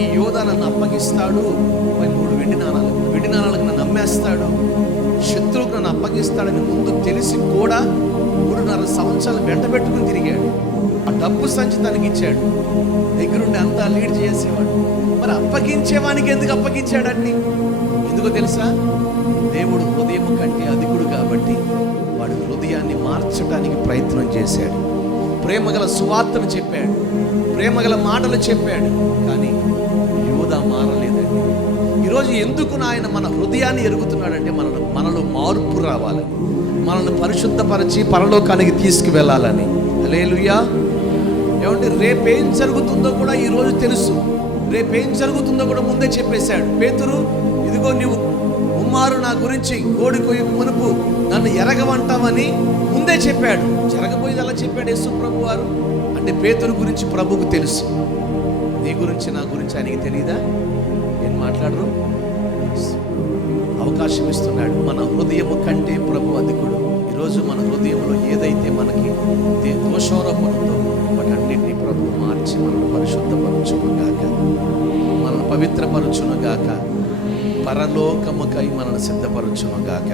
ఈ యోధా నన్ను అప్పగిస్తాడు, 3 వెండి నాణాలకు నన్ను అమ్మేస్తాడు, శత్రువుకు నన్ను అప్పగిస్తాడని ముందు తెలిసి కూడా 3.5 సంవత్సరాలు వెంట పెట్టుకుని తిరిగాడు. ఆ డబ్బు సంచి తనకి ఇచ్చాడు, దగ్గరుండి అంతా లీడ్ చేసేవాడు. మరి అప్పగించేవానికి ఎందుకు అప్పగించాడండి? ఎందుకో తెలుసా? దేవుడు హృదయం కంటే అధికుడు కాబట్టి వాడు హృదయాన్ని మార్చడానికి ప్రయత్నం చేశాడు. ప్రేమగల సువార్తను చెప్పాడు, ప్రేమగల మాటలు చెప్పాడు, కానీ యోధా మారలేదండి. ఈరోజు ఎందుకు ఆయన మన హృదయాన్ని ఎరుగుతున్నాడంటే మనలో మార్పు రావాలని, మనల్ని పరిశుద్ధపరిచి పరలోకానికి తీసుకువెళ్ళాలని. హల్లెలూయా. ఏమంటే రేపేం జరుగుతుందో కూడా ఈరోజు తెలుసు, రేపేం జరుగుతుందో కూడా ముందే చెప్పేశాడు. పేతురు, ఇదిగో నీవు ముమ్మారు నా గురించి కోడి కొయ్య మునుపు నన్ను ఎరగమంటావని ముందే చెప్పాడు. జరగబోయేది అలా చెప్పాడు యేసు ప్రభు వారు. అంటే పేతురు గురించి ప్రభువుకు తెలుసు, నీ గురించి నా గురించి ఆయనకి తెలియదా? ఏం మాట్లాడరు? అవకాశం ఇస్తున్నాడు. మన హృదయము కంటే ప్రభు అధికుడు. ఈరోజు మన హృదయంలో ఏదైతే మనకి దోషారోపణ ఉందో వాటన్నిటినీ ప్రభు మార్చి మనల్ని పరిశుద్ధపరచునుగాక, మనల్ని పవిత్రపరచునుగాక, పరలోకముకై మనల్ని సిద్ధపరచునుగాక.